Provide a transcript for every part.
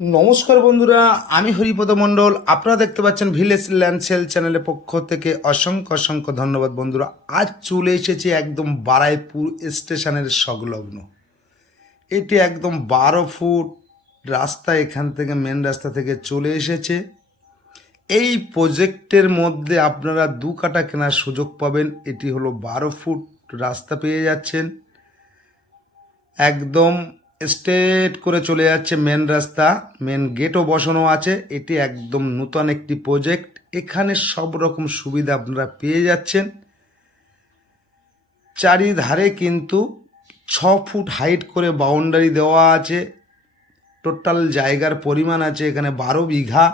নমস্কার বন্ধুরা, আমি হরিপদ মণ্ডল। আপনারা দেখতে পাচ্ছেন ভিলেজ ল্যান্ড সেল চ্যানেলের পক্ষ থেকে অসংখ্য অসংখ্য ধন্যবাদ বন্ধুরা। আজ চলে এসেছি একদম বারাইপুর স্টেশনের সংলগ্ন। এটি একদম 12 ফুট রাস্তা, এখান থেকে মেন রাস্তা থেকে চলে এসেছে। এই প্রজেক্টের মধ্যে আপনারা 2 কাঠা কেনার সুযোগ পাবেন। এটি হলো 12 ফুট রাস্তা পেয়ে যাচ্ছেন, একদম স্ট্রেট করে চলে যাচ্ছে মেন রাস্তা, মেন গেটও বসানো আছে। এটি একদম নূতন একটি প্রজেক্ট, এখানে সব রকম সুবিধা আপনারা পেয়ে যাচ্ছেন। চারিধারে কিন্তু 6 ফুট হাইট করে বাউন্ডারি দেওয়া আছে। টোটাল জায়গার পরিমাণ আছে এখানে 12 বিঘা।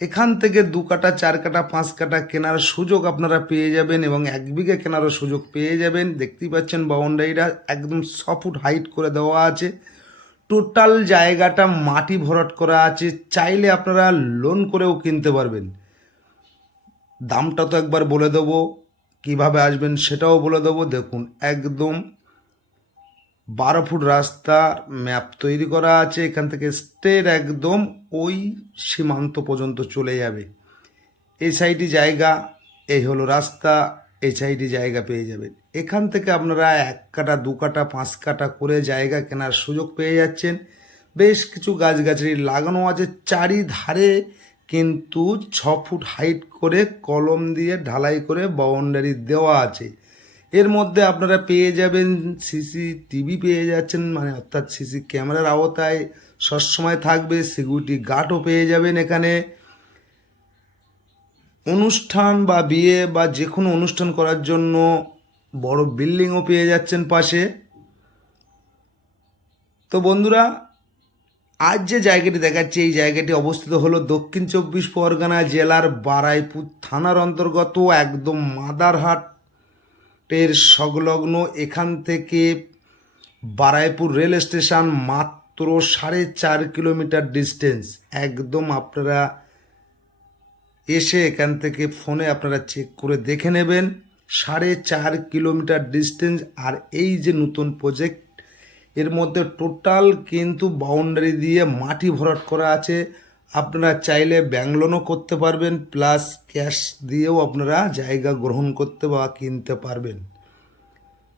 এখান থেকে 2 কাঠা 4 কাঠা 5 কাঠা কেনার সুযোগ আপনারা পেয়ে যাবেন এবং 1 বিঘা কেনারও সুযোগ পেয়ে যাবেন। দেখতেই পাচ্ছেন বাউন্ডারিটা একদম 6 ফুট হাইট করে দেওয়া আছে। টোটাল জায়গাটা মাটি ভরাট করা আছে, চাইলে আপনারা লোন করেও কিনতে পারবেন। দামটা তো একবার বলে দেবো, কিভাবে আসবেন সেটাও বলে দেবো। দেখুন, একদম 12 ফুট রাস্তার ম্যাপ তৈরি করা আছে। এখান থেকে স্ট্রেট একদম ওই সীমান্ত পর্যন্ত চলে যাবে। এই সাইডে জায়গা, এই হলো রাস্তা, এই সাইডে জায়গা পেয়ে যাবেন। এখান থেকে আপনারা 1 কাঠা 2 কাঠা 5 কাঠা করে জায়গা কেনার সুযোগ পেয়ে যাচ্ছেন। বেশ কিছু গাছগাছালি লাগানো আছে চারিধারে, কিন্তু 6 ফুট হাইট করে কলম দিয়ে ঢালাই করে বাউন্ডারি দেওয়া আছে। এর মধ্যে আপনারা পেয়ে যাবেন সিসিটিভি পেয়ে যাচ্ছেন, মানে অর্থাৎ সিসি ক্যামেরার আওতায় সবসময় থাকবে। সিকিউরিটি গার্ডও পেয়ে যাবেন এখানে। অনুষ্ঠান বা বিয়ে বা যে কোনো অনুষ্ঠান করার জন্য বড় বিল্ডিংও পেয়ে যাচ্ছেন পাশে। তো বন্ধুরা, আজ যে জায়গাটি দেখাচ্ছি, এই জায়গাটি অবস্থিত হলো দক্ষিণ 24 পরগনা জেলার বারাইপুর থানার অন্তর্গত, একদম মাদারহাটের সংলগ্ন। এখান থেকে বারাইপুর রেল স্টেশন মাত্র 4.5 কিলোমিটার ডিস্টেন্স। একদম আপনারা এসে এখান থেকে ফোনে আপনারা চেক করে দেখে নেবেন। 4.5 কিলোমিটার ডিস্টেন্স। আর এই যে নতুন প্রজেক্ট, এর মধ্যে টোটাল কিন্তু বাউন্ডারি দিয়ে মাটি ভরাট করা আছে। আপনারা চাইলে ব্যাংক লোনও করতে পারবেন, প্লাস ক্যাশ দিয়েও আপনারা জায়গা গ্রহণ করতে বা কিনতে পারবেন।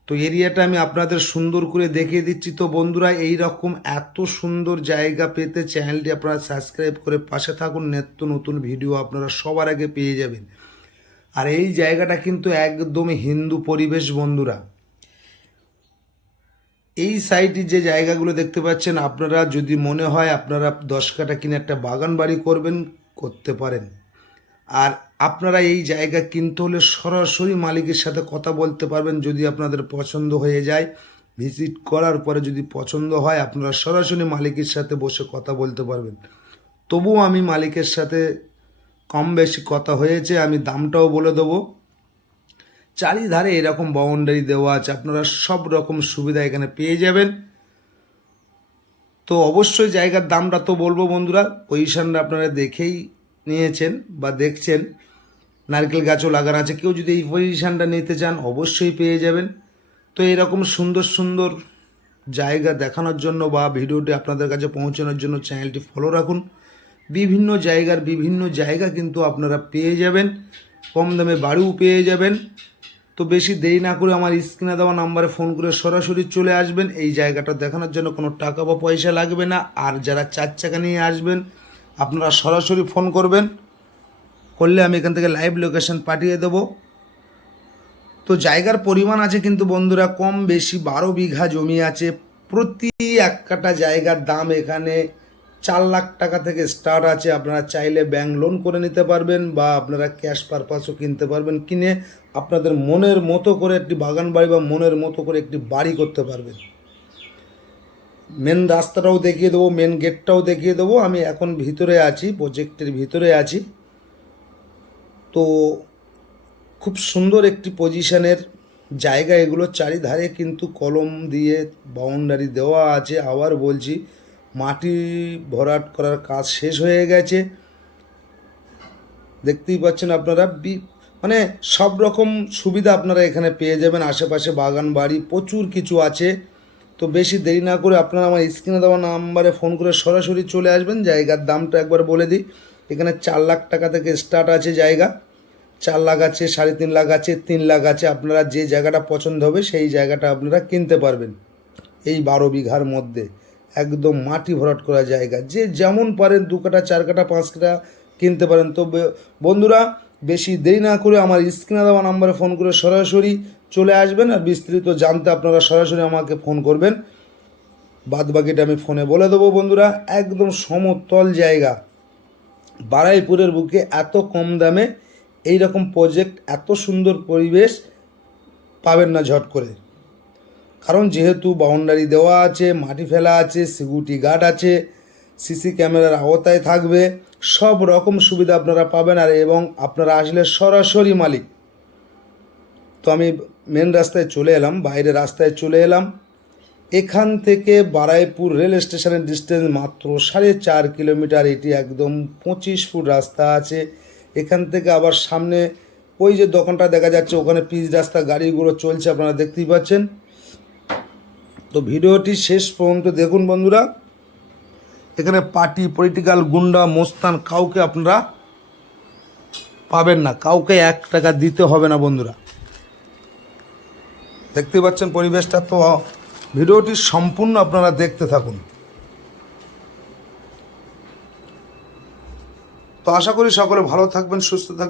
তো এরিয়াটা আমি আপনাদের সুন্দর করে দেখিয়ে দিচ্ছি। তো বন্ধুরা, এই রকম এত সুন্দর জায়গা পেতে চ্যানেলটি আপনারা সাবস্ক্রাইব করে পাশে থাকুন। নিত্য নতুন ভিডিও আপনারা সবার আগে পেয়ে যাবেন। আর এই জায়গাটা কিন্তু একদমই হিন্দু পরিবেশ বন্ধুরা। এই সাইডে যে জায়গাগুলো দেখতে পাচ্ছেন, আপনারা যদি মনে হয় আপনারা 10 কাঠা কিনে একটা বাগান বাড়ি করবেন, করতে পারেন। আর আপনারা এই জায়গা কিনতে হলে সরাসরি মালিকের সাথে কথা বলতে পারবেন। যদি আপনাদের পছন্দ হয়ে যায়, ভিজিট করার পরে যদি পছন্দ হয়, আপনারা সরাসরি মালিকের সাথে বসে কথা বলতে পারবেন। তবুও আমি মালিকের সাথে কম বেশি কথা হয়েছে, আমি দামটাও বলে দেবো। চারিধারে এরকম বাউন্ডারি দেওয়া আছে, আপনারা সব রকম সুবিধা এখানে পেয়ে যাবেন। তো অবশ্যই জায়গার দামটা তো বলবো বন্ধুরা, পজিশনটা আপনারা দেখেই নিয়েছেন বা দেখছেন। নারকেল গাছও লাগানো আছে, কেউ যদি এই পজিশনটা নিতে চান অবশ্যই পেয়ে যাবেন। তো এরকম সুন্দর সুন্দর জায়গা দেখানোর জন্য বা ভিডিওটি আপনাদের কাছে পৌঁছানোর জন্য চ্যানেলটি ফলো রাখুন। বিভিন্ন জায়গার বিভিন্ন জায়গা কিন্তু আপনারা পেয়ে যাবেন, কম দামে বাড়িও পেয়ে যাবেন। তো বেশি দেরি না করে আমার স্ক্রিনে দেওয়া নাম্বারে ফোন করে সরাসরি চলে আসবেন। এই জায়গাটা দেখানোর জন্য কোনো টাকা বা পয়সা লাগবে না। আর যারা 4 চাকা নিয়ে আসবেন, আপনারা সরাসরি ফোন করবেন, করলে আমি এখান থেকে লাইভ লোকেশন পাঠিয়ে দেবো। তো জায়গার পরিমাণ আছে কিন্তু বন্ধুরা কম বেশি 12 বিঘা জমি আছে। প্রতি 1 কাঠা জায়গার দাম এখানে 4 লাখ টাকা থেকে স্টার্ট আছে। আপনারা চাইলে ব্যাংক লোন করে নিতে পারবেন বা আপনারা ক্যাশ পারপাসও কিনতে পারবেন। কিনে আপনাদের মনের মতো করে একটি বাগান বাড়ি বা মনের মতো করে একটি বাড়ি করতে পারবেন। মেন রাস্তাটাও দেখিয়ে দেবো, মেন গেটটাও দেখিয়ে দেবো। আমি এখন ভিতরে আছি, প্রজেক্টের ভিতরে আছি। তো খুব সুন্দর একটি পজিশনের জায়গা এগুলো। চারিধারে কিন্তু কলম দিয়ে বাউন্ডারি দেওয়া আছে। আবার বলছি, মাটি ভরাট করার কাজ শেষ হয়ে গেছে। দেখতেই পাচ্ছেন আপনারা, মানে সব রকম সুবিধা আপনারা এখানে পেয়ে যাবেন। আশেপাশে বাগান বাড়ি প্রচুর কিছু আছে। তো তো বেশি দেরি না করে আপনারা আমার স্ক্রিনে দেওয়া নাম্বারে ফোন করে সরাসরি চলে আসবেন। জায়গার দামটা একবার বলে দিই, এখানে 4 লাখ টাকা থেকে স্টার্ট আছে জায়গা। 4 লাখ আছে, 3.5 লাখ আছে, 3 লাখ আছে। আপনারা যে জায়গাটা পছন্দ হবে সেই জায়গাটা আপনারা কিনতে পারবেন। এই 12 বিঘার মধ্যে একদম মাটি ভরাট করা জায়গা, যে যেমন পারেন 2 কাঠা 4 কাঠা 5 কাঠা কিনতে পারেন। তো বন্ধুরা বেশি দেরি না করে আমার স্ক্রিনে দেওয়া নাম্বারে ফোন করে সরাসরি চলে আসবেন। আর বিস্তারিত জানতে আপনারা সরাসরি আমাকে ফোন করবেন, বাদ বাকিটা আমি ফোনে বলে দেবো। বন্ধুরা একদম সমতল জায়গা, বারুইপুরের বুকে এত কম দামে এই রকম প্রজেক্ট, এত সুন্দর পরিবেশ পাবেন না ঝট করে। কারণ যেহেতু বাউন্ডারি দেওয়া আছে, মাটি ফেলা আছে, সিকিউরিটি গার্ড আছে, সিসি ক্যামেরার আওতায় থাকবে, সব রকম সুবিধা আপনারা পাবেন। আর এবং আপনারা আসলে সরাসরি মালিক। তো আমি মেন রাস্তায় চলে এলাম, বাইরে রাস্তায় চলে এলাম। এখান থেকে বারুইপুর রেল স্টেশনের ডিস্টেন্স মাত্র 4.5 কিলোমিটার। এটি একদম 25 ফুট রাস্তা আছে। এখান থেকে আবার সামনে ওই যে দোকানটা দেখা যাচ্ছে, ওখানে পিচ রাস্তা, গাড়িগুলো চলছে, আপনারা দেখতেই পাচ্ছেন। তো ভিডিওটি শেষ পর্যন্ত দেখুন বন্ধুরা। এখানে পার্টি, পলিটিক্যাল, গুন্ডা, মোস্তান কাউকে আপনারা পাবেন না, কাউকে 1 টাকা দিতে হবে না বন্ধুরা। দেখতে পাচ্ছেন পরিবেশটা। তো ভিডিওটি সম্পূর্ণ আপনারা দেখতে থাকুন। তো আশা করি সকলে ভালো থাকবেন, সুস্থ থাকবেন।